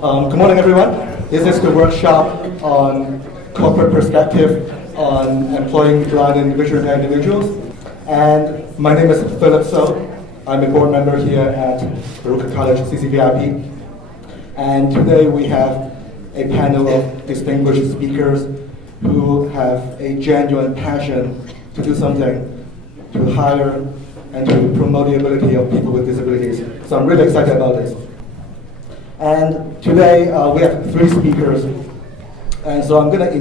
Good morning, everyone. This is the workshop on corporate perspective on employing blind and visually impaired individuals. And my name is Philip So. I'm a board member here at Rosicki College CCVIP. And today we have a panel of distinguished speakers who have a genuine passion to do something to hire and to promote the ability of people with disabilities. So I'm really excited about this. And today we have three speakers. And so I'm going to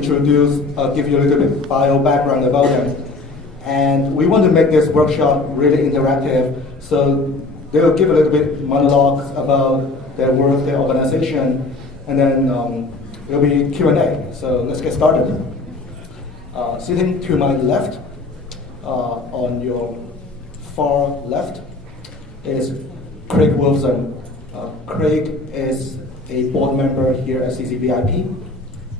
give you a little bit bio background about them. And we want to make this workshop really interactive. So they will give a little bit monologues about their work, their organization, and then there'll be Q&A. So let's get started. Sitting to my left, on your far left, is Craig Wolfson. Craig is a board member here at CCVIP,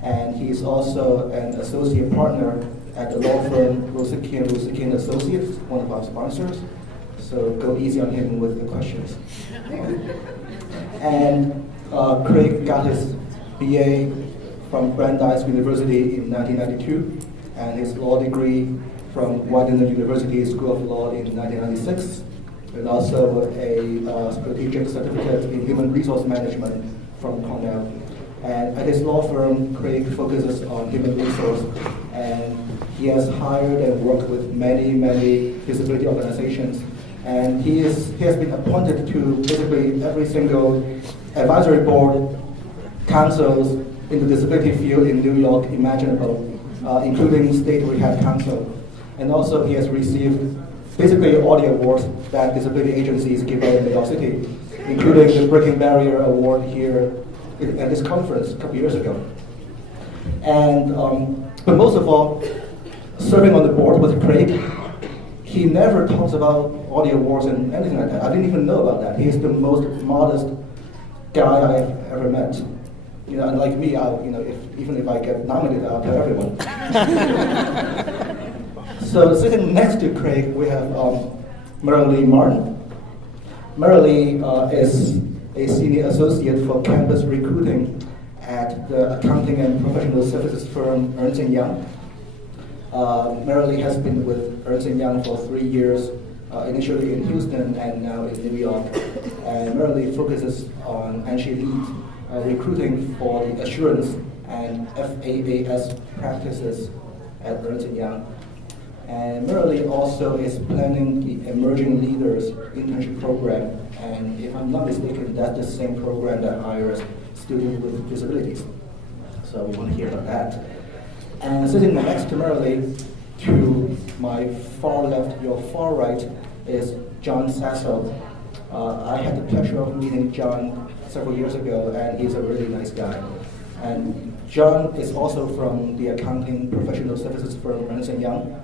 and he's also an associate partner at the law firm Rosicki Rosicki and Associates, one of our sponsors. So go easy on him with the questions. And Craig got his BA from Brandeis University in 1992, and his law degree from Widener University School of Law in 1996, and also a strategic certificate in human resource management from Cornell. And at his law firm, Craig focuses on human resource, and he has hired and worked with many, many disability organizations. And he has been appointed to basically every single advisory board, councils in the disability field in New York imaginable, including State Rehab Council. And also he has received basically all the awards that disability agencies give out in New York City, including the Breaking Barrier Award here at this conference a couple years ago. And but most of all, serving on the board with Craig, he never talks about all the awards and anything like that. I didn't even know about that. He's the most modest guy I've ever met. You know, and like me, even if I get nominated, I'll tell everyone. So sitting next to Craig, we have Merilee Martin. Merilee is a senior associate for campus recruiting at the accounting and professional services firm Ernst & Young. Merilee has been with Ernst & Young for 3 years, initially in Houston and now in New York. And Merilee focuses on, and she leads recruiting for the assurance and FAAS practices at Ernst & Young. And Merilee also is planning the Emerging Leaders Internship Program. And if I'm not mistaken, that's the same program that hires students with disabilities. So we want to hear about that. And sitting next to Merilee, to my far left, your far right, is John Sasso. I had the pleasure of meeting John several years ago, and he's a really nice guy. And John is also from the accounting professional services firm Ernst & Young.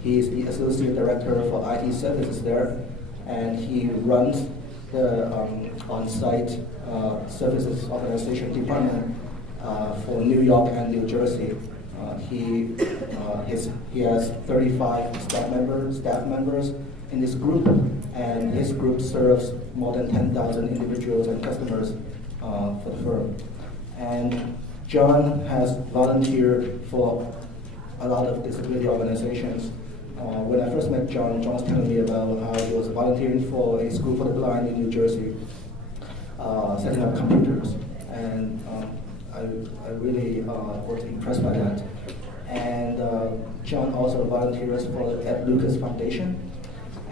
He is the associate director for IT services there, and he runs the on-site services organization department for New York and New Jersey. He has 35 staff members in this group, and his group serves more than 10,000 individuals and customers for the firm. And John has volunteered for a lot of disability organizations. When I first met John was telling me about how he was volunteering for a school for the blind in New Jersey, setting up computers. And I really was impressed by that. And John also volunteers for the Ed Lucas Foundation.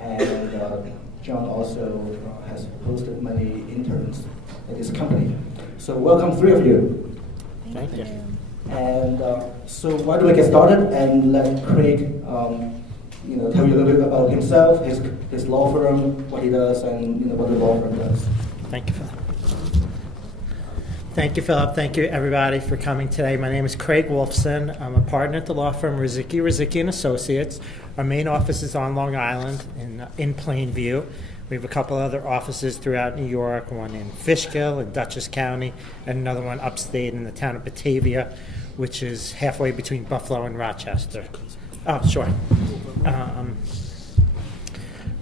And John also has hosted many interns at his company. So welcome, three of you. Thank you. And so why don't we get started and let Craig tell you a little bit about himself, his law firm, what he does, and what the law firm does. Thank you, Philip. Thank you, Philip. Thank you, everybody, for coming today. My name is Craig Wolfson. I'm a partner at the law firm Rosicki Rosicki and Associates. Our main office is on Long Island in Plainview. We have a couple other offices throughout New York, one in Fishkill in Dutchess County, and another one upstate in the town of Batavia, which is halfway between Buffalo and Rochester. Oh, sure.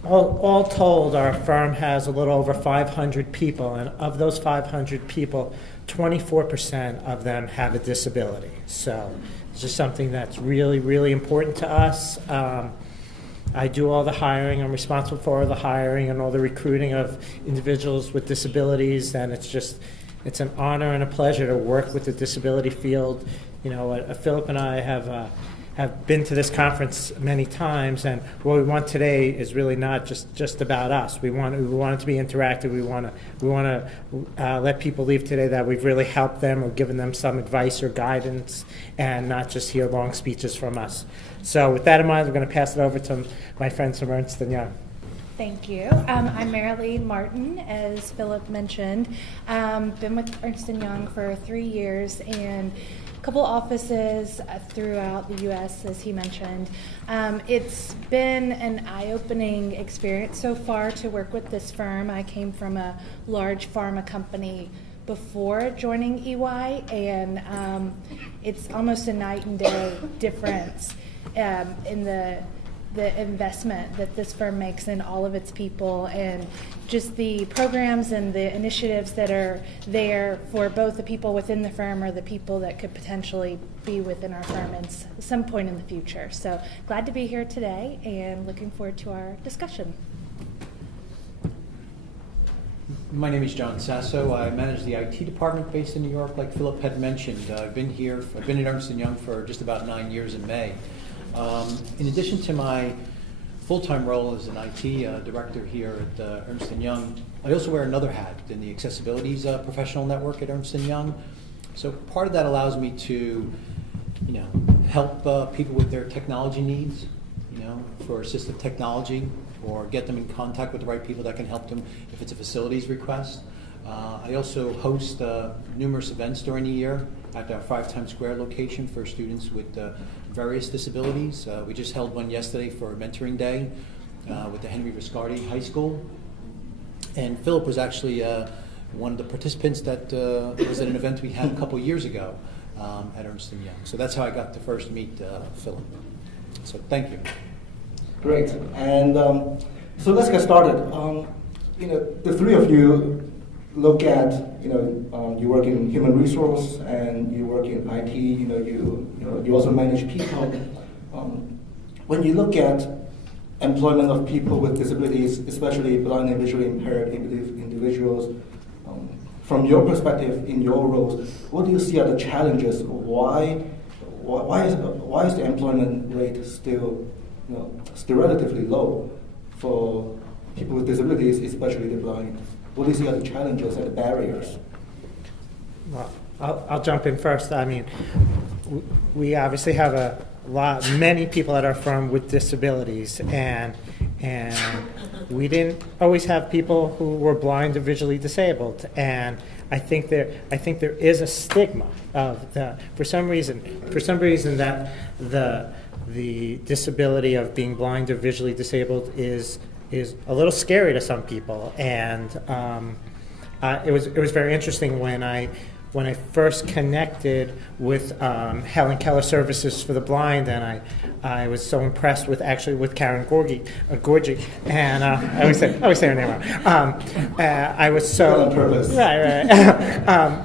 all told, our firm has a little over 500 people, and of those 500 people, 24% of them have a disability. So it's just something that's really, really important to us. I do all the hiring. I'm responsible for all the hiring and all the recruiting of individuals with disabilities, and it's an honor and a pleasure to work with the disability field. You know, Philip and I have been to this conference many times, and what we want today is really not just about us. We want it to be interactive. We want to let people leave today that we've really helped them or given them some advice or guidance, and not just hear long speeches from us. So with that in mind, we're going to pass it over to my friends from Ernst & Young. Thank you. I'm Merilee Martin, as Philip mentioned. Been with Ernst & Young for 3 years and a couple offices throughout the U.S., as he mentioned. It's been an eye-opening experience so far to work with this firm. I came from a large pharma company before joining EY, and it's almost a night and day difference in the investment that this firm makes in all of its people, and just the programs and the initiatives that are there for both the people within the firm or the people that could potentially be within our firm at some point in the future. So glad to be here today and looking forward to our discussion. My name is John Sasso. I manage the IT department based in New York, like Philip had mentioned. I've been at Ernst & Young for just about 9 years in May. In addition to my full-time role as an IT director here at Ernst & Young, I also wear another hat in the Accessibilities Professional Network at Ernst & Young. So part of that allows me to, help people with their technology needs, for assistive technology, or get them in contact with the right people that can help them if it's a facilities request. I also host numerous events during the year at our 5 Times Square location for students with various disabilities. We just held one yesterday for Mentoring Day with the Henry Viscardi High School. And Philip was actually one of the participants that was at an event we had a couple years ago at Ernst & Young. So that's how I got to first meet Philip. So thank you. Great. And so let's get started. The three of you look at, you work in human resource and you work in IT, you also manage people. When you look at employment of people with disabilities, especially blind and visually impaired individuals, from your perspective in your roles, what do you see are the challenges? Why is the employment rate still relatively low for people with disabilities, especially the blind? What do you see are the challenges and the barriers? Well, I'll jump in first. I mean, we obviously have many people at our firm with disabilities, and we didn't always have people who were blind or visually disabled. And I think there is a stigma of for some reason that the disability of being blind or visually disabled is a little scary to some people, and it was very interesting when I first connected with Helen Keller Services for the Blind, and I was so impressed with Karen Gorgi, and I always say her name wrong. I was so right.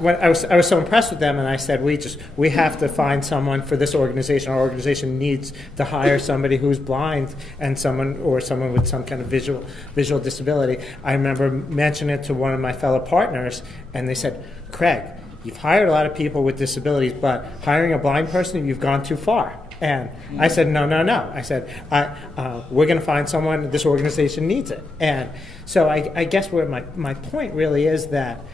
When I was so impressed with them, and I said, we have to find someone for this organization. Our organization needs to hire somebody who's blind and someone with some kind of visual disability. I remember mentioning it to one of my fellow partners, and they said, Craig, you've hired a lot of people with disabilities, but hiring a blind person, you've gone too far. And I said, no. I said, we're going to find someone, this organization needs it. And so I guess where my point really is that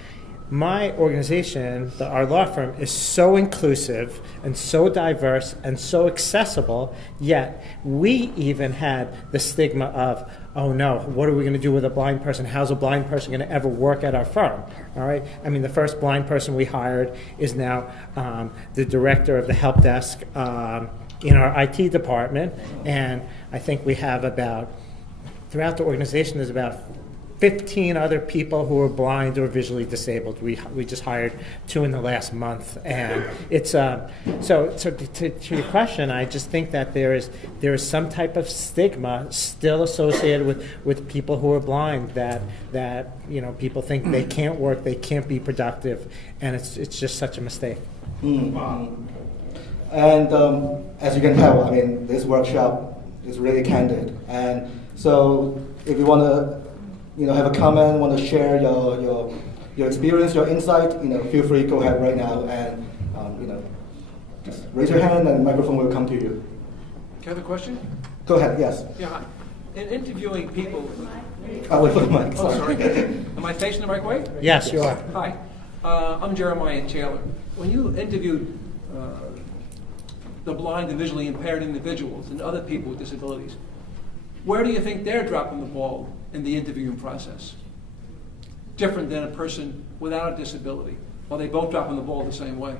my organization, our law firm, is so inclusive and so diverse and so accessible, yet we even had the stigma of, oh no, what are we going to do with a blind person? How's a blind person going to ever work at our firm? All right. I mean, the first blind person we hired is now the director of the help desk in our IT department, and I think we have throughout the organization, there's about 15 other people who are blind or visually disabled. We just hired 2 in the last month, and it's so to your question, I just think that there is some type of stigma still associated with people who are blind, that people think they can't work, they can't be productive, and it's just such a mistake. And as you can tell, I mean, this workshop is really candid, and so if you want to have a comment, want to share your experience, your insight, feel free, go ahead right now, and just raise your hand and the microphone will come to you. Can I have a question? Go ahead, yes. Yeah, hi. In interviewing people... Wait for the mic. Oh, sorry. Am I facing the right way? Yes, you are. Hi. I'm Jeremiah Taylor. When you interviewed the blind and visually impaired individuals and other people with disabilities, where do you think they're dropping the ball in the interviewing process? Different than a person without a disability? Are they both dropping the ball the same way?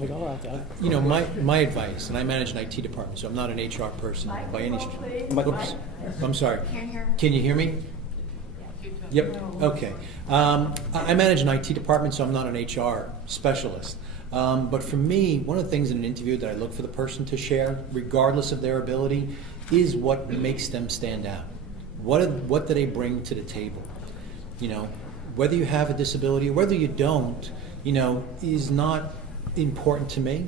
My advice, and I manage an IT department, so I'm not an HR person by any stretch. Oops, I'm sorry. Can you hear me? Yep. Okay. I manage an IT department, so I'm not an HR specialist. But for me, one of the things in an interview that I look for the person to share, regardless of their ability, is what makes them stand out. What do they bring to the table? Whether you have a disability or whether you don't, is not important to me.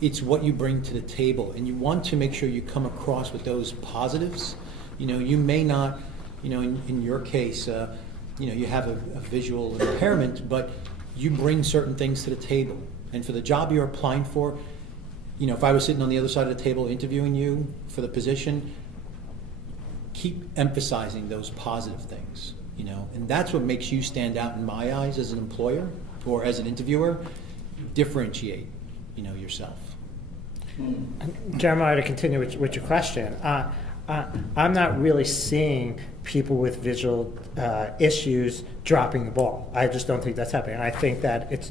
It's what you bring to the table, and you want to make sure you come across with those positives. You may not, in your case, you have a visual impairment, but you bring certain things to the table. And for the job you're applying for, if I was sitting on the other side of the table interviewing you for the position, keep emphasizing those positive things, and that's what makes you stand out in my eyes as an employer or as an interviewer. Differentiate, yourself. Jeremiah, to continue with your question, I'm not really seeing people with visual issues dropping the ball. I just don't think that's happening. I think that it's,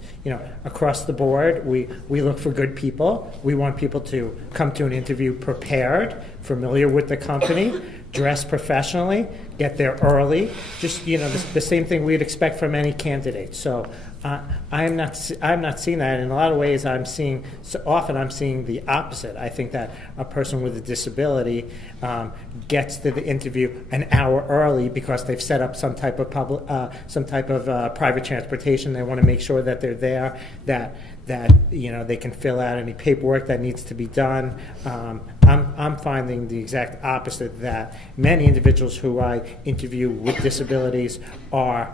across the board, we look for good people. We want people to come to an interview prepared, familiar with the company, dress professionally, get there early. Just, the same thing we'd expect from any candidate. So I'm not seeing that. In a lot of ways, I'm seeing the opposite. I think that a person with a disability gets to the interview an hour early because they've set up some type of private transportation. They want to make sure that they're there, that they can fill out any paperwork that needs to be done. I'm finding the exact opposite, that many individuals who I interview with disabilities are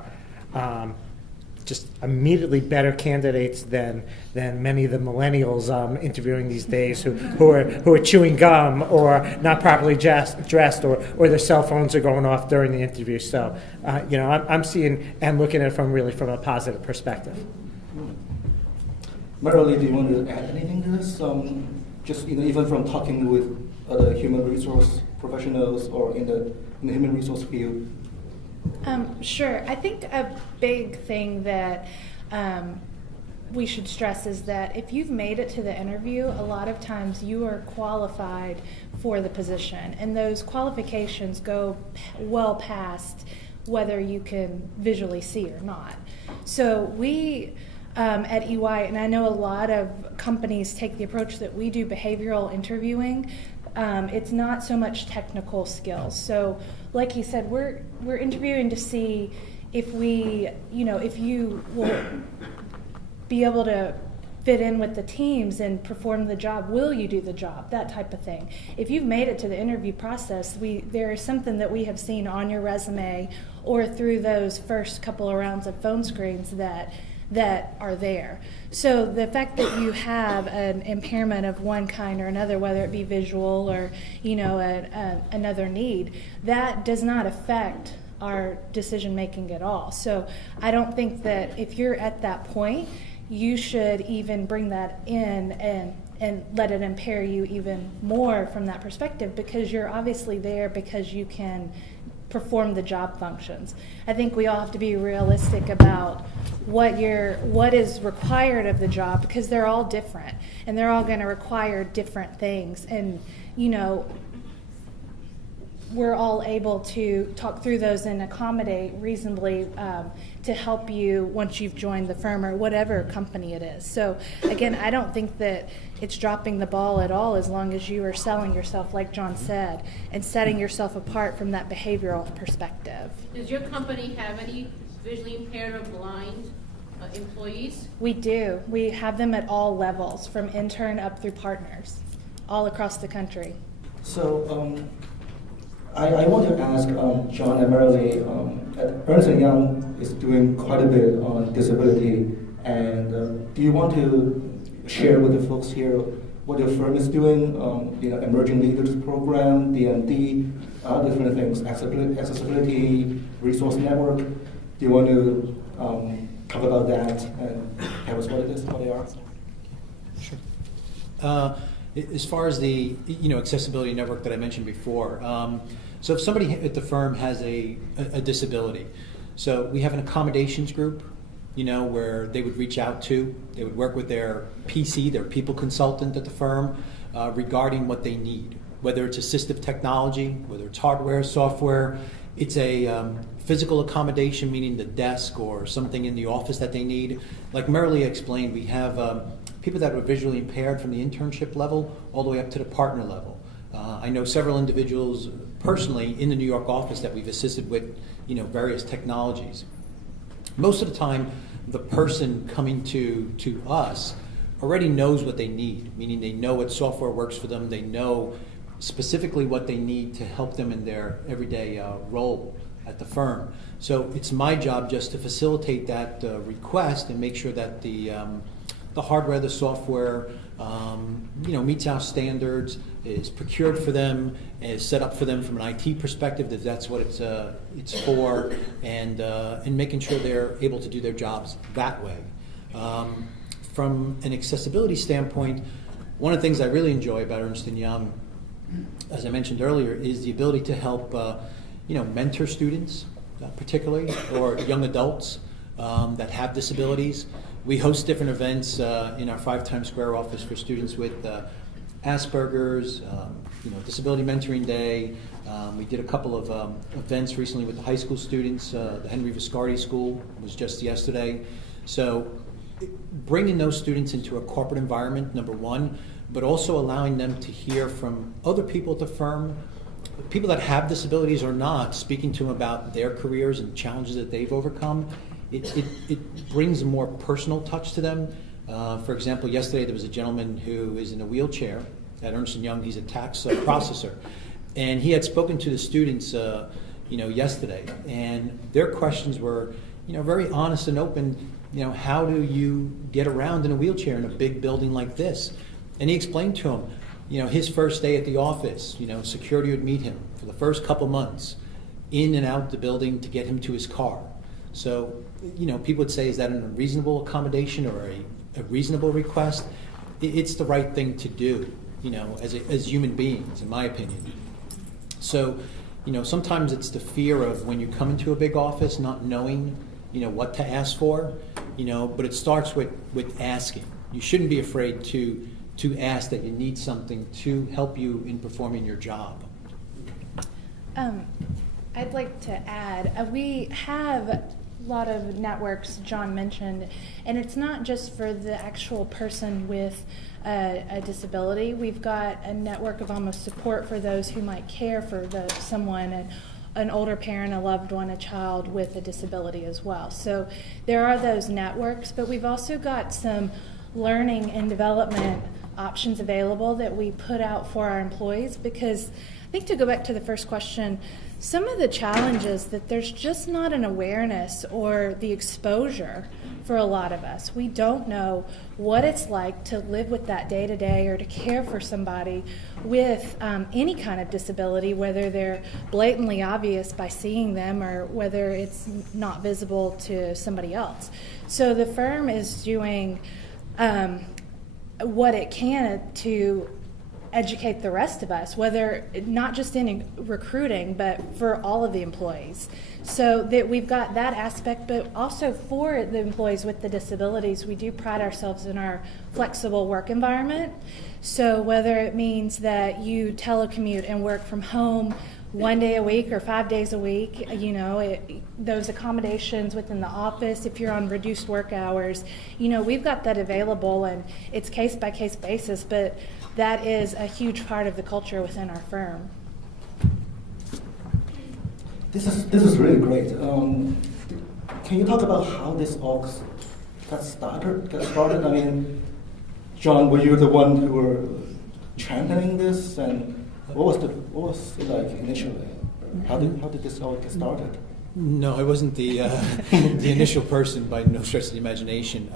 just immediately better candidates than many of the millennials interviewing these days who are chewing gum or not properly dressed or their cell phones are going off during the interview. So I'm seeing and looking at it from a positive perspective. Merilee, do you want to add anything to this? Just even from talking with other human resource professionals or in the human resource field. Sure. I think a big thing that we should stress is that if you've made it to the interview, a lot of times you are qualified for the position, and those qualifications go well past whether you can visually see or not. So we at EY, and I know a lot of companies take the approach that we do behavioral interviewing. It's not so much technical skills. So, like he said, we're interviewing to see if if you will be able to fit in with the teams and perform the job. Will you do the job? That type of thing. If you've made it to the interview process, there is something that we have seen on your resume or through those first couple of rounds of phone screens that are there. So the fact that you have an impairment of one kind or another, whether it be visual or another need, that does not affect our decision making at all. So I don't think that if you're at that point, you should even bring that in and let it impair you even more from that perspective, because you're obviously there because you can perform the job functions. I think we all have to be realistic about what is required of the job, because they're all different and they're all going to require different things. And we're all able to talk through those and accommodate reasonably to help you once you've joined the firm or whatever company it is. So again, I don't think that it's dropping the ball at all as long as you are selling yourself, like John said, and setting yourself apart from that behavioral perspective. Does your company have any visually impaired or blind employees? We do. We have them at all levels, from intern up through partners, all across the country. So I want to ask John and Merilee, Ernst & Young is doing quite a bit on disability, and do you want to share with the folks here what your firm is doing, Emerging Leaders Program, DMD, different things, accessibility, resource network? Do you want to talk about that and tell us what it is, what they are? Sure. As far as the accessibility network that I mentioned before, so if somebody at the firm has a disability, so we have an accommodations group, where they would reach out to, they would work with their PC, their people consultant at the firm, regarding what they need, whether it's assistive technology, whether it's hardware, software. It's a physical accommodation, meaning the desk or something in the office that they need. Like Merilee explained, we have people that are visually impaired from the internship level all the way up to the partner level. I know several individuals personally in the New York office that we've assisted with, various technologies. Most of the time, the person coming to us already knows what they need, meaning they know what software works for them, they know specifically what they need to help them in their everyday role at the firm. So it's my job just to facilitate that request and make sure that the hardware, the software, meets our standards, is procured for them, is set up for them from an IT perspective, that that's what it's for, and making sure they're able to do their jobs that way. From an accessibility standpoint, one of the things I really enjoy about Ernst & Young, as I mentioned earlier, is the ability to help mentor students, particularly, or young adults that have disabilities. We host different events in our 5 Times Square office for students with Asperger's, Disability Mentoring Day. We did a couple of events recently with the high school students. The Henry Viscardi School was just yesterday. So bringing those students into a corporate environment, number one, but also allowing them to hear from other people at the firm, people that have disabilities or not, speaking to them about their careers and challenges that they've overcome. It brings a more personal touch to them. For example, yesterday there was a gentleman who is in a wheelchair at Ernst & Young. He's a tax processor. And he had spoken to the students yesterday. And their questions were very honest and open. How do you get around in a wheelchair in a big building like this? And he explained to him, his first day at the office, security would meet him for the first couple months in and out the building to get him to his car. So, people would say, is that an unreasonable accommodation or a reasonable request? It's the right thing to do, as human beings, in my opinion. So, sometimes it's the fear of when you come into a big office not knowing, what to ask for, but it starts with asking. You shouldn't be afraid to ask that you need something to help you in performing your job. I'd like to add, we have a lot of networks John mentioned, and it's not just for the actual person with a disability. We've got a network of almost support for those who might care for someone, an older parent, a loved one, a child with a disability as well. So there are those networks, but we've also got some learning and development options available that we put out for our employees, because I think, to go back to the first question, some of the challenges that there's just not an awareness or the exposure for a lot of us. We don't know what it's like to live with that day to day or to care for somebody with any kind of disability, whether they're blatantly obvious by seeing them or whether it's not visible to somebody else. So the firm is doing what it can to educate the rest of us, whether not just in recruiting, but for all of the employees. So that we've got that aspect, but also for the employees with the disabilities, we do pride ourselves in our flexible work environment. So whether it means that you telecommute and work from home 1 day a week or 5 days a week. Those accommodations within the office, if you're on reduced work hours, we've got that available, and it's case by case basis, but that is a huge part of the culture within our firm. This is really great. Can you talk about how this all got started? I mean, John, were you the one who were championing this, and what was it like initially? How did this all get started? No, I wasn't the the initial person by no stretch of the imagination.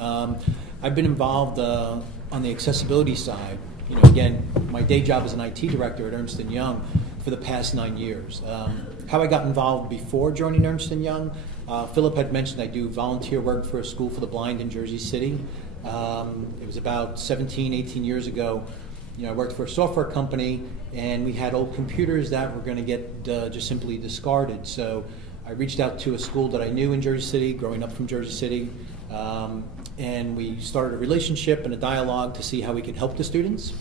I've been involved on the accessibility side. Again, my day job as an IT director at Ernst & Young for the past 9 years. How I got involved before joining Ernst & Young, Philip had mentioned I do volunteer work for a school for the blind in Jersey City. It was about 17, 18 years ago. I worked for a software company, and we had old computers that were going to get just simply discarded. So I reached out to a school that I knew in Jersey City, growing up from Jersey City, and we started a relationship and a dialogue to see how we could help the students.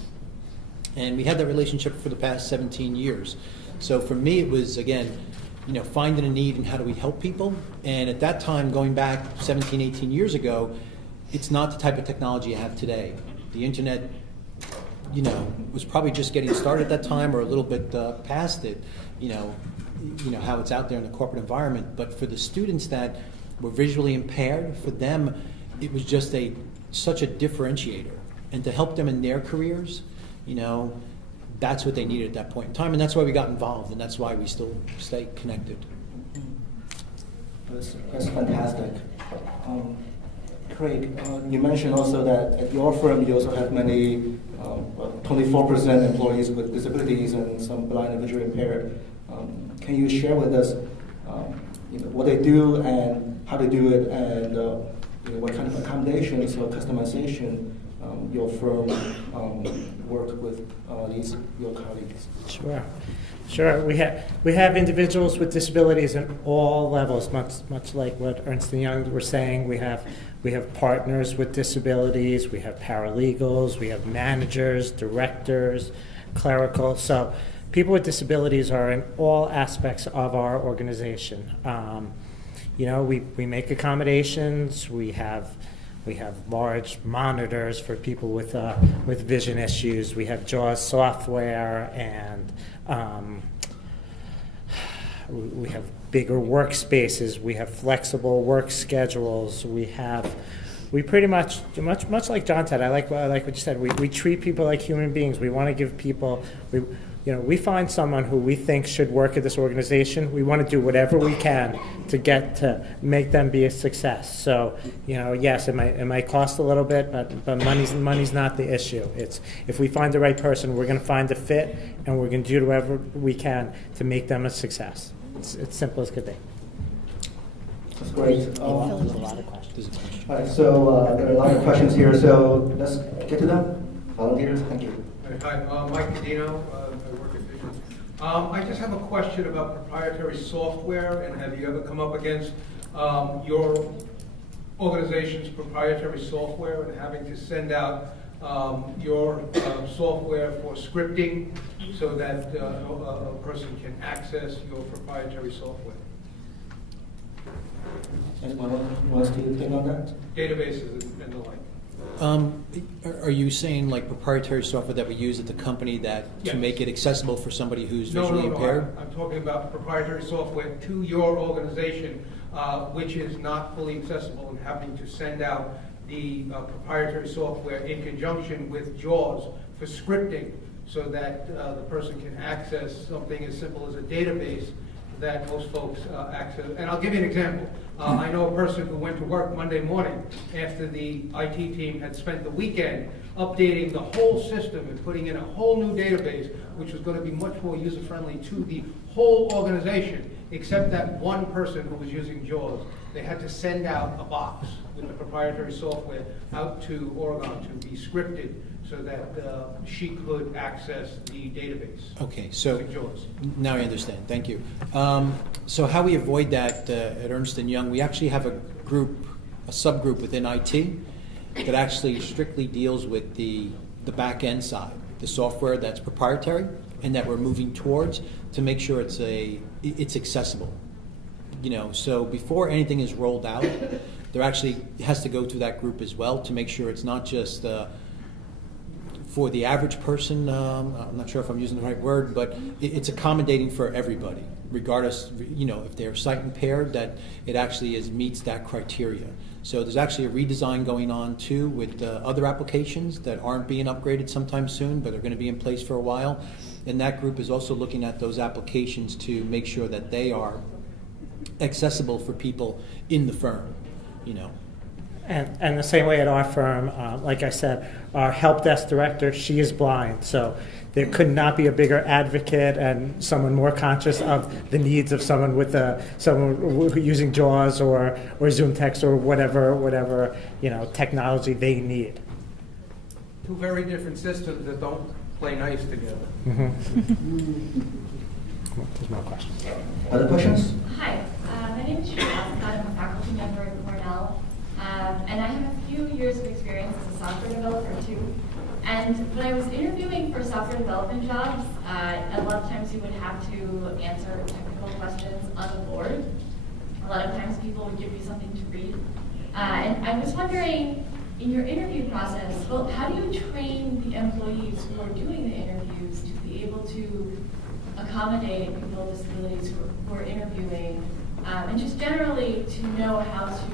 And we had that relationship for the past 17 years. So for me, it was, again, finding a need and how do we help people. And at that time, going back 17, 18 years ago, it's not the type of technology you have today. The internet, was probably just getting started at that time, or a little bit past it, how it's out there in the corporate environment. But for the students that were visually impaired, for them, it was just such a differentiator. And to help them in their careers, that's what they needed at that point in time. And that's why we got involved, and that's why we still stay connected. That's fantastic. Craig, you mentioned also that at your firm you also have many, 24% employees with disabilities and some blind and visually impaired. Can you share with us what they do and how they do it, and what kind of accommodations or customization your firm work with your colleagues? Sure. We have individuals with disabilities at all levels, much like what Ernst & Young were saying. We have partners with disabilities. We have paralegals. We have managers, directors, clerical. So people with disabilities are in all aspects of our organization. We make accommodations. We have large monitors for people with vision issues. We have JAWS software, and we have bigger workspaces. We have flexible work schedules. We pretty much like John said. I like what you said. We treat people like human beings. We want to give people. We find someone who we think should work at this organization. We want to do whatever we can to make them be a success. So, yes, it might cost a little bit, but money's not the issue. It's if we find the right person, we're going to find a fit, and we're going to do whatever we can to make them a success. It's simple as could be. That's great. There's a lot of questions. All right, so there are a lot of questions here, so let's get to them. Volunteers, thank you. Hi, Mike Cadino. I work at Vision. I just have a question about proprietary software, and have you ever come up against your organization's proprietary software and having to send out your software for scripting so that a person can access your proprietary software? Anyone wants to think on that? Databases and the like. Are you saying like proprietary software that we use at the company to Yes. make it accessible for somebody who's visually impaired? I'm talking about proprietary software to your organization, which is not fully accessible, and having to send out the proprietary software in conjunction with JAWS for scripting, so that the person can access something as simple as a database that most folks access. And I'll give you an example. I know a person who went to work Monday morning after the IT team had spent the weekend updating the whole system and putting in a whole new database, which was going to be much more user-friendly to the whole organization, except that one person who was using JAWS. They had to send out a box with the proprietary software out to Oregon to be scripted so that she could access the database. Okay, so using JAWS. now I understand. Thank you. So how we avoid that at Ernst & Young, we actually have a subgroup within IT that actually strictly deals with the back-end side, the software that's proprietary. and that we're moving towards to make sure it's accessible. So before anything is rolled out, there actually has to go to that group as well to make sure it's not just for the average person. I'm not sure if I'm using the right word, but it's accommodating for everybody, regardless, if they're sight impaired, that it actually meets that criteria. So there's actually a redesign going on too with other applications that aren't being upgraded sometime soon, but are going to be in place for a while. And that group is also looking at those applications to make sure that they are accessible for people in the firm, And the same way at our firm, like I said, our help desk director, she is blind, so there could not be a bigger advocate and someone more conscious of the needs of someone with someone using JAWS or Zoom text or whatever technology they need. Two very different systems that don't play nice together. There's more questions. Other questions? Hi, my name is Shreya. I'm a faculty member at Cornell, and I have a few years of experience as a software developer too. And when I was interviewing for software development jobs, a lot of times you would have to answer technical questions on the board. A lot of times people would give you something to read. And I was wondering, in your interview process, well, how do you train the employees who are doing the interviews to be able to accommodate people with disabilities who are interviewing, and just generally to know how to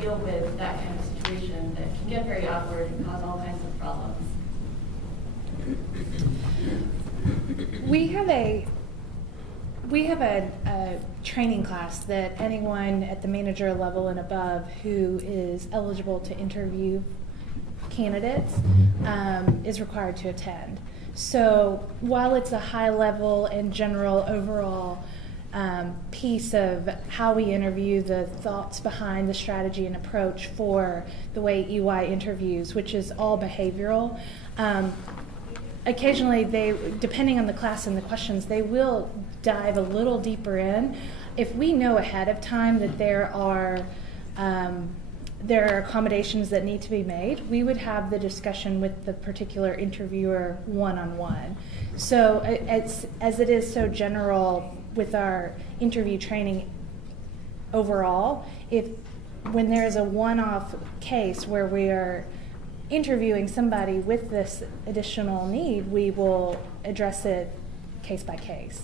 deal with that kind of situation that can get very awkward and cause all kinds of problems. We have a training class that anyone at the manager level and above who is eligible to interview candidates is required to attend. So while it's a high level and general overall piece of how we interview, the thoughts behind the strategy and approach for the way EY interviews, which is all behavioral, occasionally depending on the class and the questions, they will dive a little deeper in. If we know ahead of time that there are accommodations that need to be made, we would have the discussion with the particular interviewer one-on-one. So as it is so general with our interview training overall, when there is a one-off case where we are interviewing somebody with this additional need, we will address it case by case.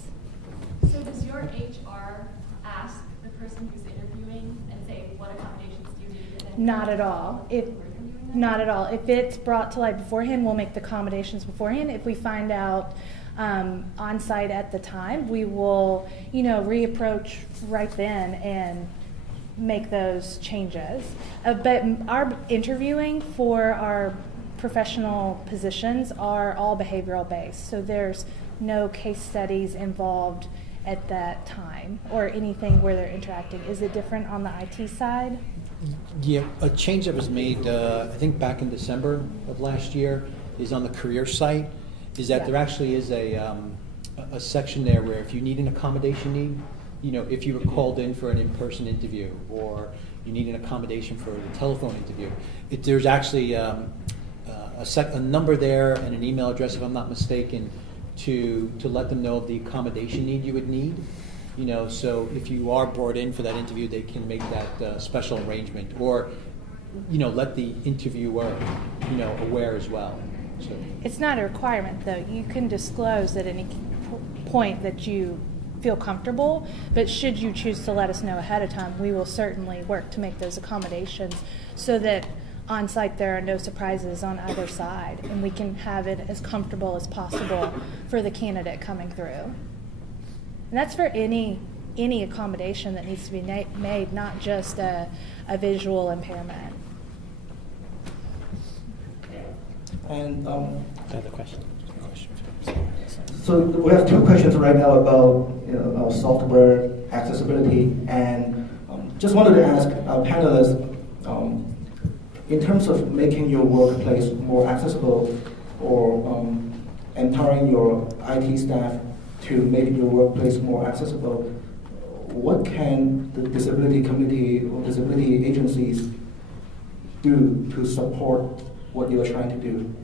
So does your HR ask the person who's interviewing and say, what accommodations do you need? And then Not at all. Not at all. If it's brought to light beforehand, we'll make the accommodations beforehand. If we find out on site at the time, we will, reapproach right then and make those changes. But our interviewing for our professional positions are all behavioral based. So there's no case studies involved at that time or anything where they're interacting. Is it different on the IT side? Yeah, a change that was made, I think back in December of last year, is on the career site, is that there actually is a section there where if you need an accommodation need, if you were called in for an in-person interview or you need an accommodation for the telephone interview, there's actually a number there and an email address, if I'm not mistaken, to let them know of the accommodation need you would need. So if you are brought in for that interview, they can make that special arrangement, or let the interviewer aware as well. So It's not a requirement, though. You can disclose at any point that you feel comfortable, but should you choose to let us know ahead of time, we will certainly work to make those accommodations so that on site there are no surprises on either side, and we can have it as comfortable as possible for the candidate coming through. And that's for any accommodation that needs to be made, not just a visual impairment. And Another question. so we have two questions right now about our software accessibility, and just wanted to ask our panelists, in terms of making your workplace more accessible or empowering your IT staff to make your workplace more accessible, what can the disability committee or disability agencies do to support what you're trying to do?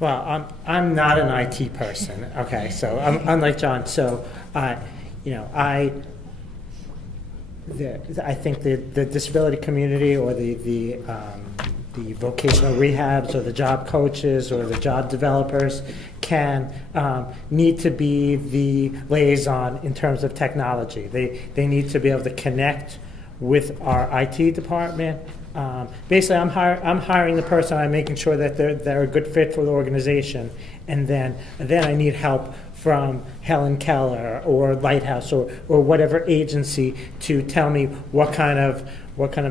Well, I'm not an IT person. Okay, so I'm unlike John. So, I think the disability community or the vocational rehabs or the job coaches or the job developers can need to be the liaison in terms of technology. They need to be able to connect with our IT department. Basically, I'm hiring the person. I'm making sure that they're a good fit for the organization, and then I need help from Helen Keller or Lighthouse or whatever agency to tell me what kind of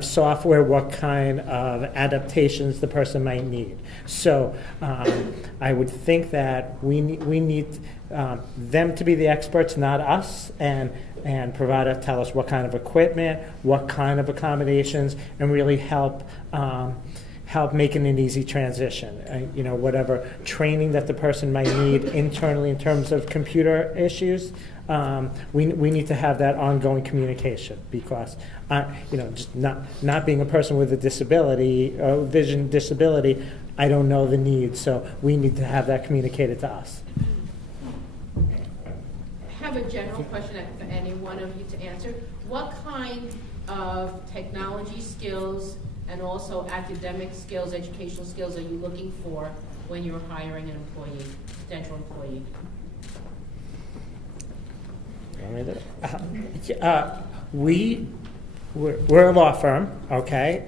software, what kind of adaptations the person might need. So I would think that we need them to be the experts, not us, and tell us what kind of equipment, what kind of accommodations, and really help making an easy transition. Whatever training that the person might need internally in terms of computer issues, we need to have that ongoing communication, because just not being a person with a disability, vision disability, I don't know the needs, so we need to have that communicated to us. I have a general question for any one of you to answer. What kind of technology skills and also academic skills, educational skills are you looking for when you're hiring an employee, potential employee? We're a law firm, okay?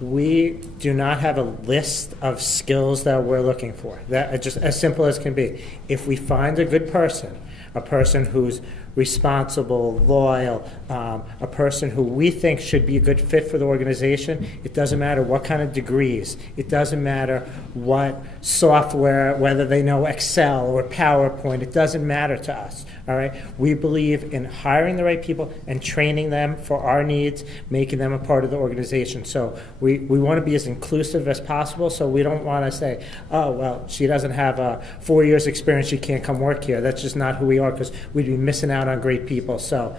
We do not have a list of skills that we're looking for. That just as simple as can be. If we find a good person, a person who's responsible, loyal, a person who we think should be a good fit for the organization, it doesn't matter what kind of degrees, it doesn't matter what software, whether they know Excel or PowerPoint, it doesn't matter to us, all right? We believe in hiring the right people and training them for our needs, making them a part of the organization. So we want to be as inclusive as possible, so we don't want to say, oh, well, she doesn't have 4 years experience, she can't come work here. That's just not who we are, because we'd be missing out on great people. So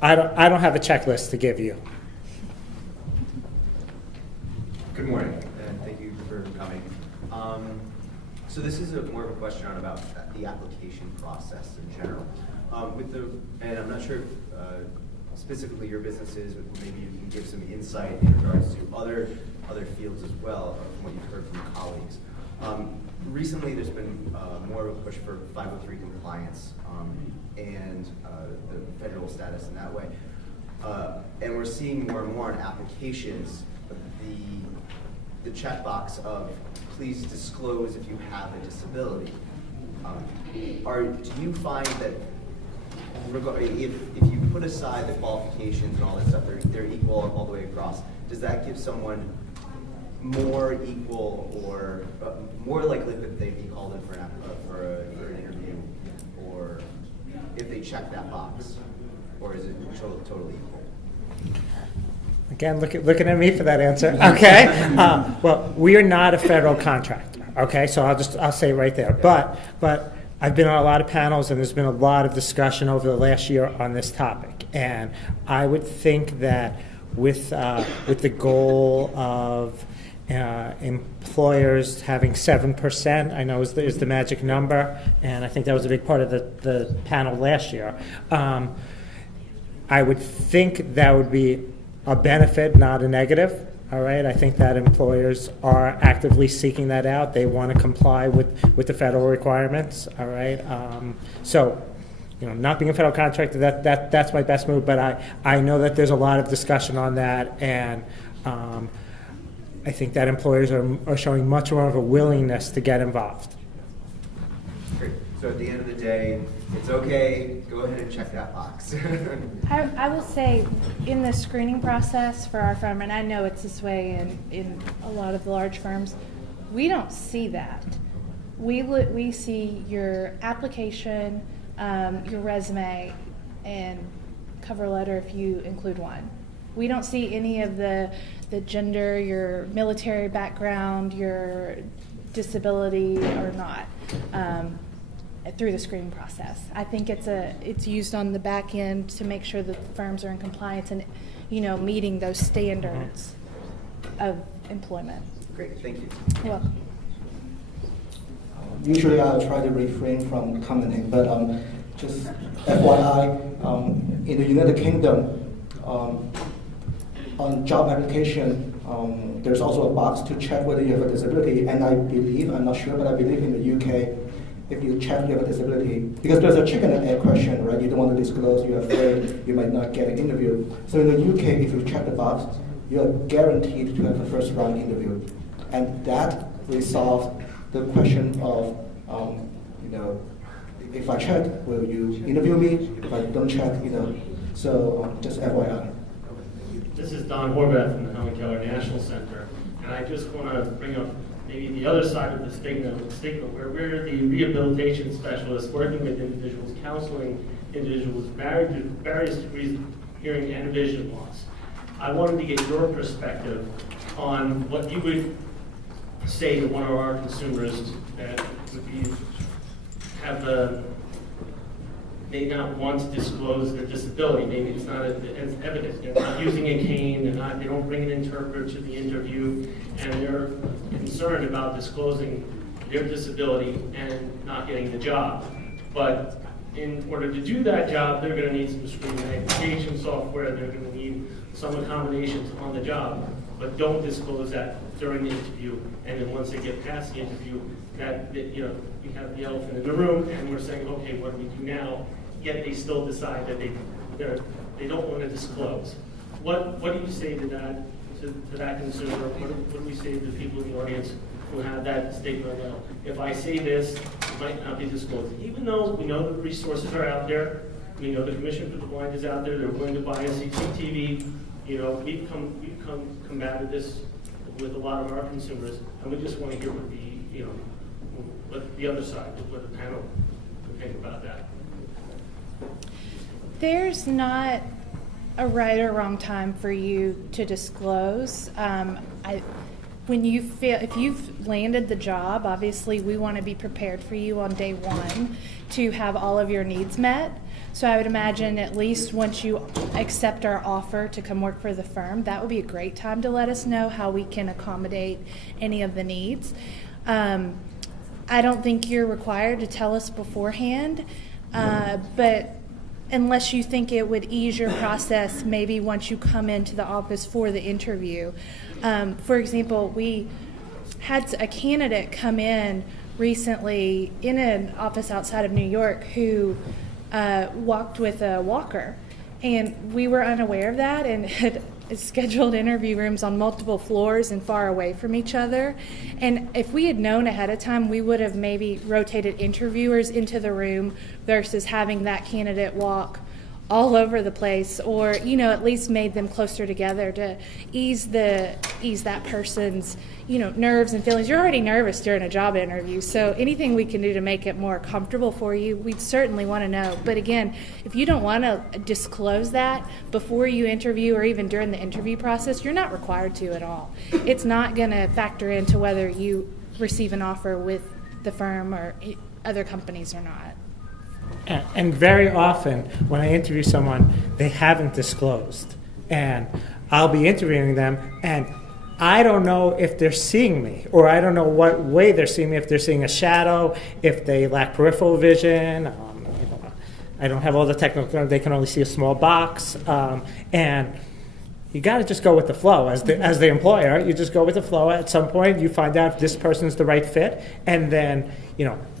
I don't have a checklist to give you. Good morning, and thank you for coming. So this is more of a question about the application process in general. And I'm not sure specifically your businesses, but maybe you can give some insight in regards to other fields as well, from what you've heard from colleagues. Recently, there's been more of a push for 503 compliance and the federal status in that way. And we're seeing more and more in applications the checkbox of please disclose if you have a disability. Do you find that if you put aside the qualifications and all that stuff, they're equal all the way across, does that give someone more equal or more likelihood that they'd be called in for an interview, or if they check that box, or is it totally equal? Again, looking at me for that answer. Okay. Well, we are not a federal contractor. Okay, so I'll say right there. But I've been on a lot of panels, and there's been a lot of discussion over the last year on this topic. And I would think that with the goal of employers having 7%, I know is the magic number, and I think that was a big part of the panel last year. I would think that would be a benefit, not a negative. All right, I think that employers are actively seeking that out. They want to comply with the federal requirements. All right, so not being a federal contractor, that's my best move. But I know that there's a lot of discussion on that, and I think that employers are showing much more of a willingness to get involved. Great. So at the end of the day, it's okay, go ahead and check that box. I will say, in the screening process for our firm, and I know it's this way in a lot of the large firms, we don't see that. We see your application, your resume, and cover letter if you include one. We don't see any of the gender, your military background, your disability or not. Through the screening process. I think it's used on the back end to make sure that the firms are in compliance and meeting those standards of employment. Great, thank you. You're welcome. usually I try to refrain from commenting, but just FYI, in the United Kingdom, on job application, there's also a box to check whether you have a disability, and I believe, I'm not sure, but I believe in the UK, if you check you have a disability, because there's a chicken and egg question, right? You don't want to disclose, you're afraid you might not get an interview. So in the UK, if you check the box, you're guaranteed to have a first round interview. And that resolves the question of, if I check, will you interview me? If I don't check, so just FYI. This is Don Horvath from the Helen Keller National Center, and I just want to bring up maybe the other side of the stigma where we're the rehabilitation specialists working with individuals, counseling individuals with various degrees of hearing and vision loss. I wanted to get your perspective on what you would say to one of our consumers that would be may not want to disclose their disability. Maybe it's not as evident. They're not using a cane. They don't bring an interpreter to the interview, and they're concerned about disclosing their disability and not getting the job. But in order to do that job, they're going to need some screen identification software. They're going to need some accommodations on the job. But don't disclose that during the interview. And then once they get past the interview, you have the elephant in the room, and we're saying, okay, what do we do now? Yet they still decide that they don't want to disclose. What do you say to that consumer? What do we say to the people in the audience who have that stigma? Well, if I say this, it might not be disclosed. Even though we know the resources are out there, we know the Commission for the Blind is out there. They're willing to buy a CCTV. We've combated this with a lot of our consumers, and we just want to hear what the other side, what the panel would think about that. There's not a right or wrong time for you to disclose. If you've landed the job, obviously we want to be prepared for you on day one to have all of your needs met. So I would imagine at least once you accept our offer to come work for the firm, that would be a great time to let us know how we can accommodate any of the needs. I don't think you're required to tell us beforehand, but unless you think it would ease your process maybe once you come into the office for the interview. For example, we had a candidate come in recently in an office outside of New York who walked with a walker, and we were unaware of that and had scheduled interview rooms on multiple floors and far away from each other. And if we had known ahead of time, we would have maybe rotated interviewers into the room versus having that candidate walk all over the place, or at least made them closer together to ease that person's nerves and feelings. You're already nervous during a job interview, so anything we can do to make it more comfortable for you, we'd certainly want to know. But again, if you don't want to disclose that before you interview or even during the interview process, you're not required to at all. It's not going to factor into whether you receive an offer with the firm or other companies or not. And very often, when I interview someone, they haven't disclosed. And I'll be interviewing them, and I don't know if they're seeing me, or I don't know what way they're seeing me, if they're seeing a shadow, if they lack peripheral vision. I don't have all the technical terms. They can only see a small box. And you got to just go with the flow. As the employer, you just go with the flow. At some point, you find out if this person's the right fit, and then,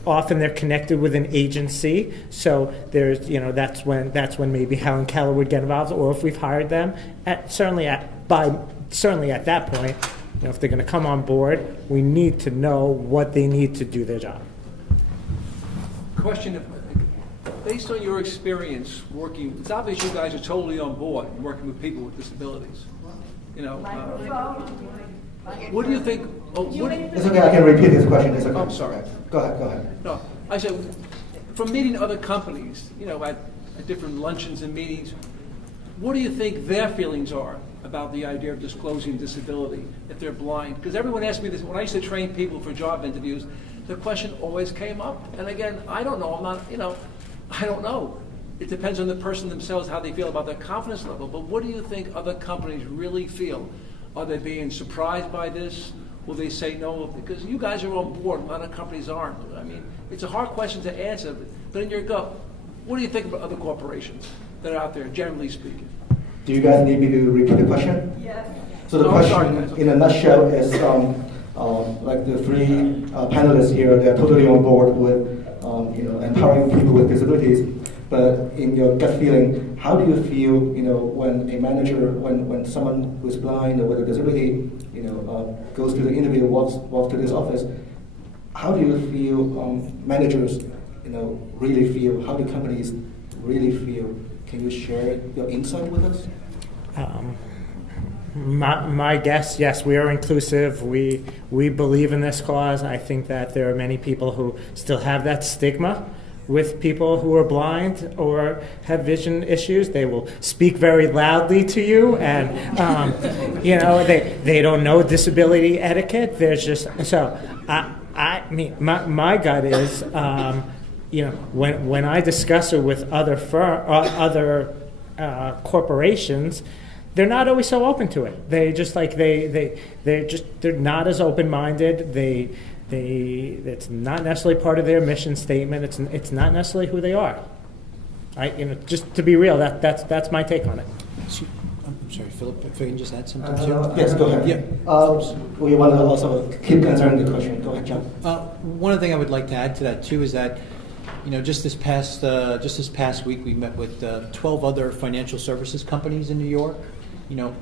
often they're connected with an agency, so there's, that's when maybe Helen Keller would get involved, or if we've hired them. Certainly at that point, if they're going to come on board, we need to know what they need to do their job. Question: based on your experience working, it's obvious you guys are totally on board working with people with disabilities. What do you think? It's okay, I can repeat this question. It's okay. I'm sorry. Go ahead. No, I said, from meeting other companies, at different luncheons and meetings, what do you think their feelings are about the idea of disclosing disability if they're blind? Because everyone asks me this, when I used to train people for job interviews, the question always came up. And again, I don't know, I don't know. It depends on the person themselves, how they feel about their confidence level. But what do you think other companies really feel? Are they being surprised by this? Will they say no? Because you guys are on board, a lot of companies aren't. I mean, it's a hard question to answer, but in your gut, what do you think about other corporations that are out there, generally speaking? Do you guys need me to repeat the question? Yes. So the question, in a nutshell, is like the three panelists here, they're totally on board with empowering people with disabilities. But in your gut feeling, how do you feel, when a manager, when someone who's blind or with a disability, goes to the interview, walks to this office? How do you feel managers, really feel? How do companies really feel? Can you share your insight with us? My guess, yes, we are inclusive. We believe in this cause. I think that there are many people who still have that stigma with people who are blind or have vision issues. They will speak very loudly to you, and they don't know disability etiquette. There's just so I mean my gut is when I discuss it with other corporations, they're not always so open to it. They just they're not as open-minded. It's not necessarily part of their mission statement. It's not necessarily who they are. Just to be real, that's my take on it. I'm sorry, Philip, if I can just add something too? Yes, go ahead. Yeah. We want to also keep answering the question. Go ahead, John. One other thing I would like to add to that too is that, just this past week we met with 12 other financial services companies in New York,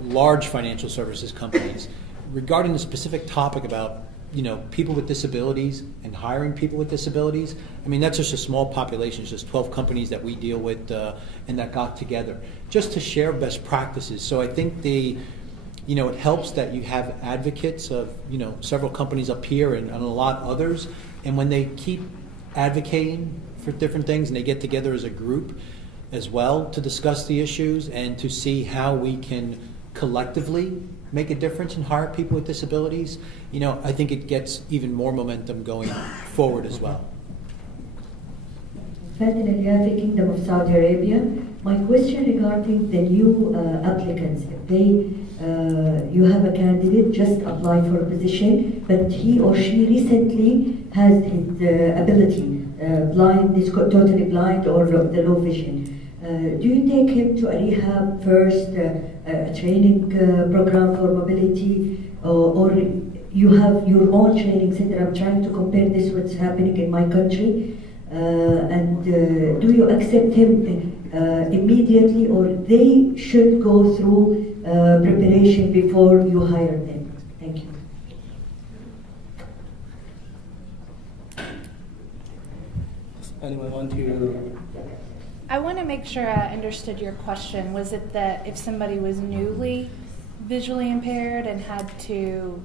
large financial services companies, regarding the specific topic about people with disabilities and hiring people with disabilities. I mean, that's just a small population. It's just 12 companies that we deal with and that got together just to share best practices. So I think it helps that you have advocates of, several companies up here and a lot others. And when they keep advocating for different things and they get together as a group as well to discuss the issues and to see how we can collectively make a difference and hire people with disabilities, I think it gets even more momentum going forward as well. Ferdinand Al-Yafi, Kingdom of Saudi Arabia. My question regarding the new applicants. If you have a candidate just apply for a position, but he or she recently has his ability, blind, is totally blind or the low vision. Do you take him to a rehab first, a training program for mobility, or you have your own training center? I'm trying to compare this with what's happening in my country. And do you accept him immediately, or they should go through preparation before you hire them? Thank you. Anyone want to? I want to make sure I understood your question. Was it that if somebody was newly visually impaired and had to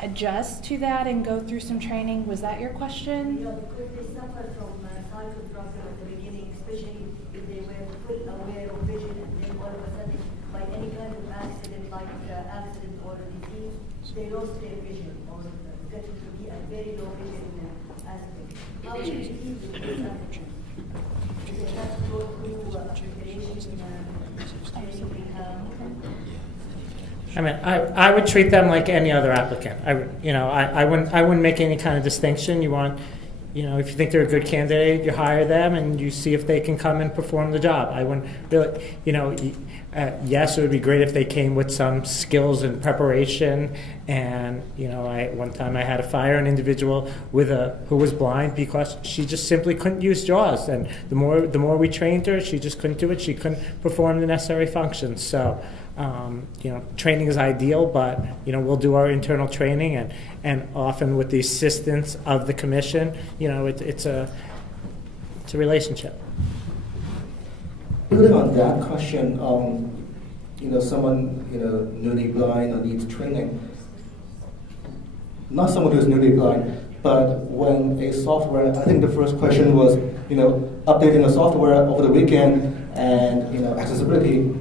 adjust to that and go through some training? Was that your question? Yeah, because they suffer from cycle problem at the beginning, especially if they were full aware of vision and then all of a sudden, by any kind of accident, like accident or disease, they lost their vision or get to be a very low vision aspect. How do you deal with this aspect? Do they have to go through preparation, training, I mean, I would treat them like any other applicant. I wouldn't make any kind of distinction. You want, if you think they're a good candidate, you hire them and you see if they can come and perform the job. I wouldn't really, yes, it would be great if they came with some skills and preparation. And one time I had to fire an individual who was blind because she just simply couldn't use JAWS. And the more we trained her, she just couldn't do it. She couldn't perform the necessary functions. So. Training is ideal, but we'll do our internal training, and often with the assistance of the commission, it's a relationship. Building on that question, someone newly blind or needs training. Not someone who's newly blind, but when a software, I think the first question was, updating a software over the weekend and accessibility.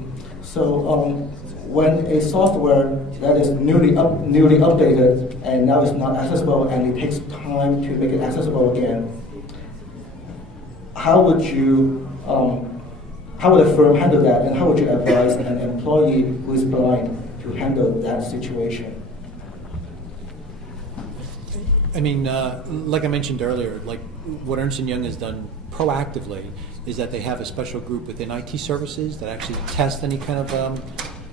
So when a software that is newly updated and now is not accessible and it takes time to make it accessible again, how would a firm handle that, and how would you advise an employee who is blind to handle that situation? I mean, like I mentioned earlier, like what Ernst & Young has done proactively is that they have a special group within IT services that actually test any kind of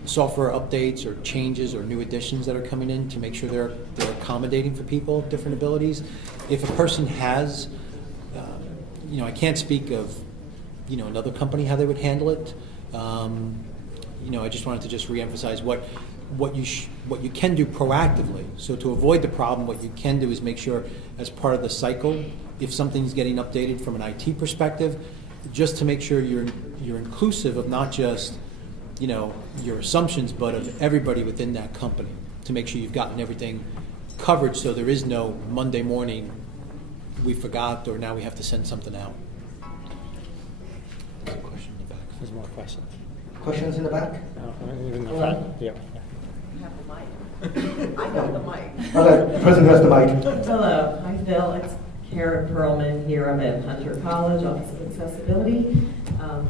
software updates or changes or new additions that are coming in to make sure they're accommodating for people with different abilities. If a person has, I can't speak of, another company how they would handle it. I just wanted to just reemphasize what you can do proactively. So to avoid the problem, what you can do is make sure as part of the cycle, if something's getting updated from an IT perspective, just to make sure you're inclusive of not just your assumptions, but of everybody within that company, to make sure you've gotten everything covered so there is no Monday morning we forgot or now we have to send something out. There's a question in the back. There's more questions. Questions in the back? Even in the front? Yeah. I got the mic. Okay, the person who has the mic. Hello, hi Phil. It's Karen Perlman here. I'm at Hunter College, Office of Accessibility.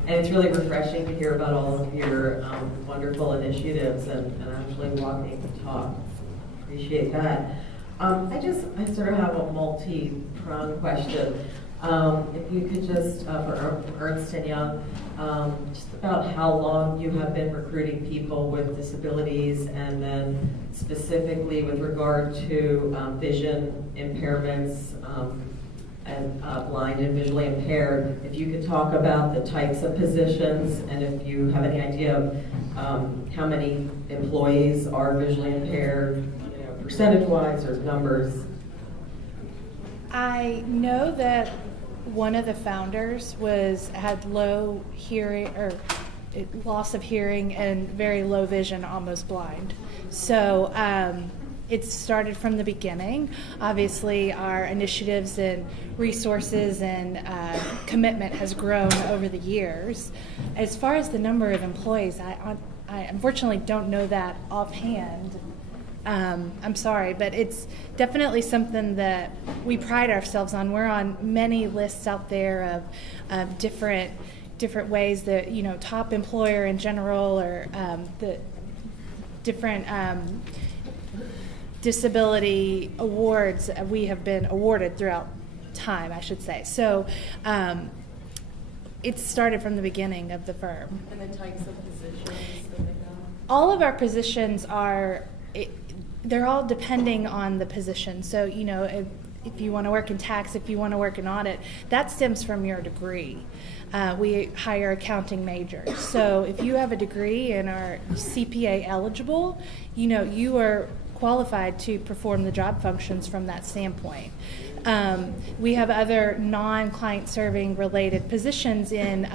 And it's really refreshing to hear about all of your wonderful initiatives and actually walking the talk. Appreciate that. I sort of have a multi-pronged question. If you could just, for Ernst & Young, just about how long you have been recruiting people with disabilities, and then specifically with regard to vision impairments and blind and visually impaired, if you could talk about the types of positions, and if you have any idea of how many employees are visually impaired, percentage-wise or numbers. I know that one of the founders had low hearing or loss of hearing and very low vision, almost blind. So it started from the beginning. Obviously, our initiatives and resources and commitment has grown over the years. As far as the number of employees, I unfortunately don't know that offhand. I'm sorry, but it's definitely something that we pride ourselves on. We're on many lists out there of different ways that, top employer in general, or the different disability awards we have been awarded throughout time, I should say. So it started from the beginning of the firm. And the types of positions that they have? All of our positions they're all depending on the position. So, if you want to work in tax, if you want to work in audit, that stems from your degree. We hire accounting majors. So if you have a degree and are CPA eligible, you are qualified to perform the job functions from that standpoint. We have other non-client serving related positions in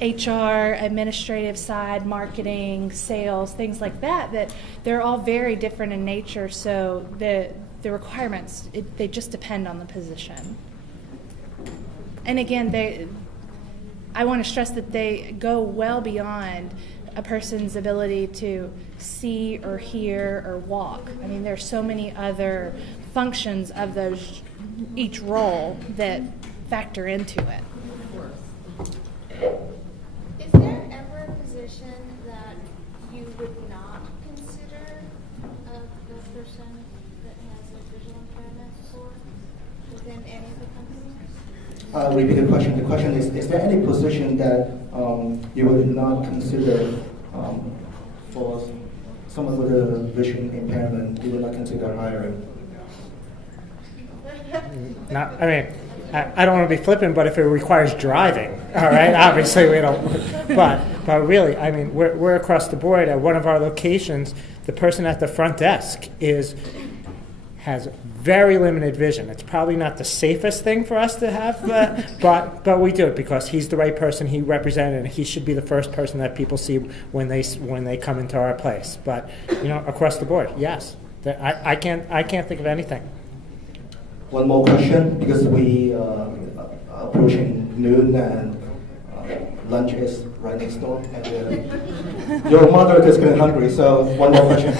HR, administrative side, marketing, sales, things like that they're all very different in nature, so the requirements, they just depend on the position. And again, I want to stress that they go well beyond a person's ability to see or hear or walk. I mean, there's so many other functions of each role that factor into it. Is there ever a position that you would not consider a person that has a visual impairment for within any of the companies? Repeat the question. The question is there any position that you would not consider for someone with a vision impairment, you would not consider hiring? I don't want to be flippant, but if it requires driving, all right, obviously we don't. But really, we're across the board. At one of our locations, the person at the front desk has very limited vision. It's probably not the safest thing for us to have, but we do it because he's the right person. He represented, and he should be the first person that people see when they come into our place. But across the board, yes. I can't think of anything. One more question, because we are approaching noon and lunch is right next door, and your mother is getting hungry, so one more question.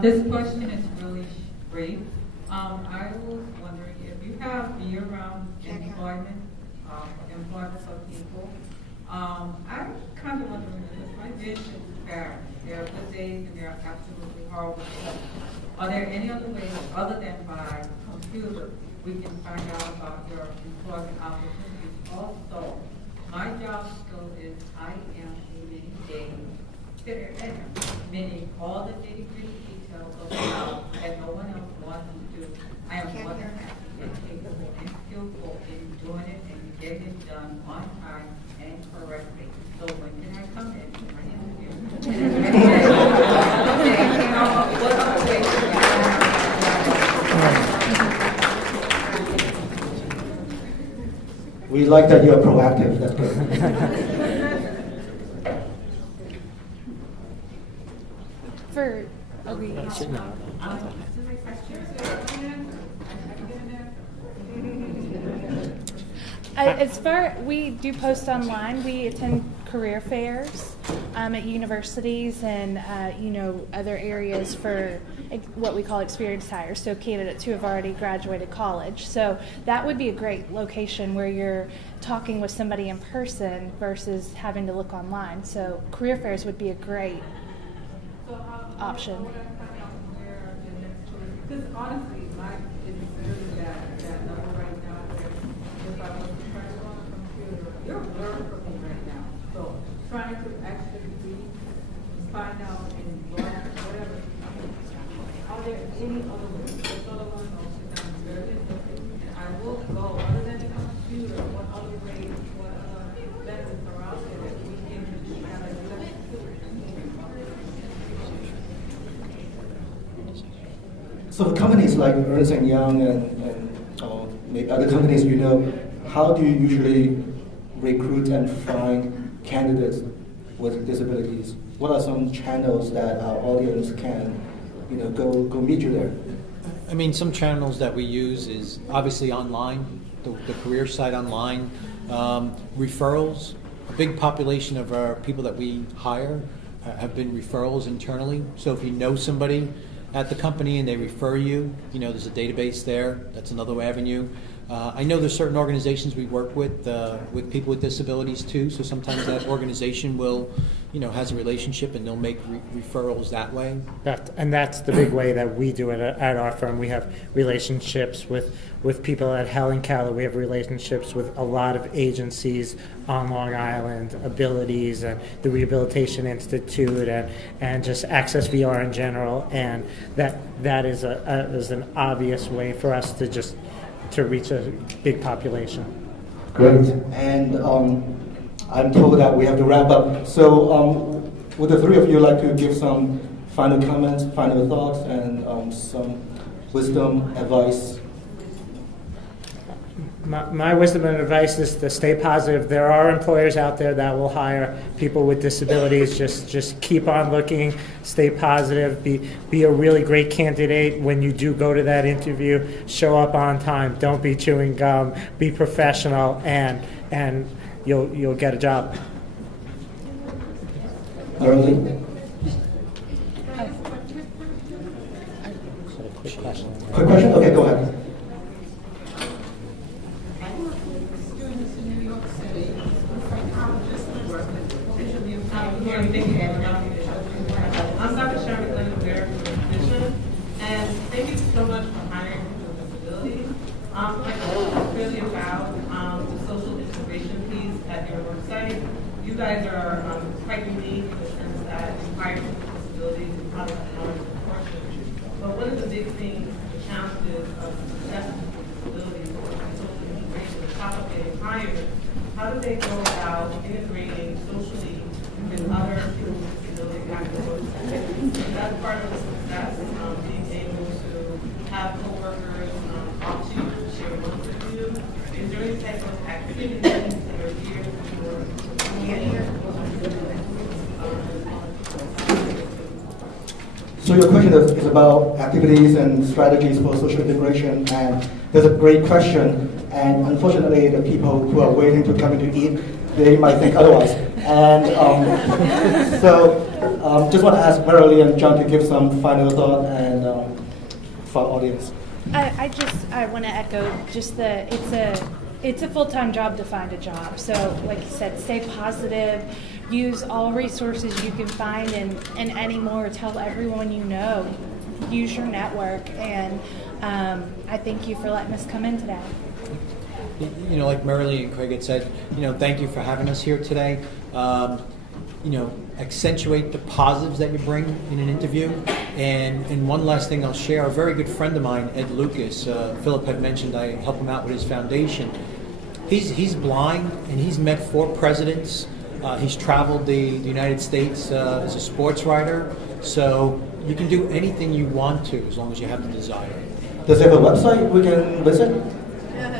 This question is really brief. I was wondering if you have year-round employment of people. I'm kind of wondering, because my vision is impaired. There are days and they're absolutely horrible. Are there any other ways other than by computer we can find out about your employment opportunities? Also, my job skill is I am a hitter, meaning all the nitty-gritty details of the job that no one else wants to do. I am more than happy and capable and skillful in doing it and getting it done on time and correctly. So when can I come in for my interview? What other ways can We like that you're proactive. That's good. For are we? As far we do post online, we attend career fairs at universities and other areas for what we call experienced hires, so candidates who have already graduated college. So that would be a great location where you're talking with somebody in person versus having to look online. So career fairs would be a great option. Because honestly, my it's really that number right now. If I was to try to on a computer, you're blurred for me right now. So trying to actually find out and whatever. Are there any other ways? There's other ones also very interesting. And I will go other than the computer. What other ways? What other methods are out there that we can have a So for companies like Ernst & Young and maybe other companies how do you usually recruit and find candidates with disabilities? What are some channels that our audience can go meet you there? I mean, some channels that we use is obviously online, the career site online, referrals. A big population of our people that we hire have been referrals internally. So if you know somebody at the company and they refer you, there's a database there. That's another avenue. I know there's certain organizations we work with people with disabilities too. So sometimes that organization will, has a relationship and they'll make referrals that way. That's the big way that we do it at our firm. We have relationships with people at Helen Keller. We have relationships with a lot of agencies on Long Island, Abilities and the Rehabilitation Institute and just Access VR in general. And that is an obvious way for us to reach a big population. Great. And I'm told that we have to wrap up. So would the three of you like to give some final comments, final thoughts, and some wisdom, advice? My wisdom and advice is to stay positive. There are employers out there that will hire people with disabilities. Just keep on looking, stay positive, be a really great candidate when you do go to that interview. Show up on time. Don't be chewing gum. Be professional, and you'll get a job. Merilee? Quick question. Quick question? Okay, go ahead. I'm Dr. Sharon physician, and thank you so much for hiring people with disabilities. My question is really about the social integration piece at your website. You guys are quite unique in the sense that you hire people with disabilities and probably have a large proportion. But one of the big things, the challenges of success with disabilities and social integration, on top of getting hired, how do they go about integrating socially with other people with disabilities afterwards? That's part of the success, being able to have coworkers talk to you, share work with you. Is there any type of activities that are here for So your question is about activities and strategies for social integration, and that's a great question. And unfortunately, the people who are waiting to come in to eat, they might think otherwise. And just want to ask Merilee and John to give some final thought and for our audience. I want to echo just it's it's a full-time job to find a job. So like you said, stay positive, use all resources you can find, and anymore, tell everyone you know, use your network, and I thank you for letting us come in today. You know, like Merilee and Craig had said, you know, thank you for having us here today. You know, accentuate the positives that you bring in an interview. And one last thing I'll share, a very good friend of mine, Ed Lucas, Philip had mentioned I help him out with his foundation. He's blind, and he's met 4 presidents. He's traveled the United States as a sports writer. So you can do anything you want to as long as you have the desire. Does he have a website we can visit?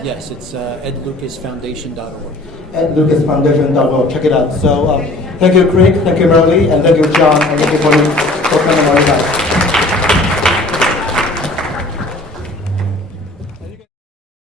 Yes, it's edlucasfoundation.org. edlucasfoundation.org. Check it out. So thank you, Craig. Thank you, Merilee. And thank you, John. And thank you for coming on.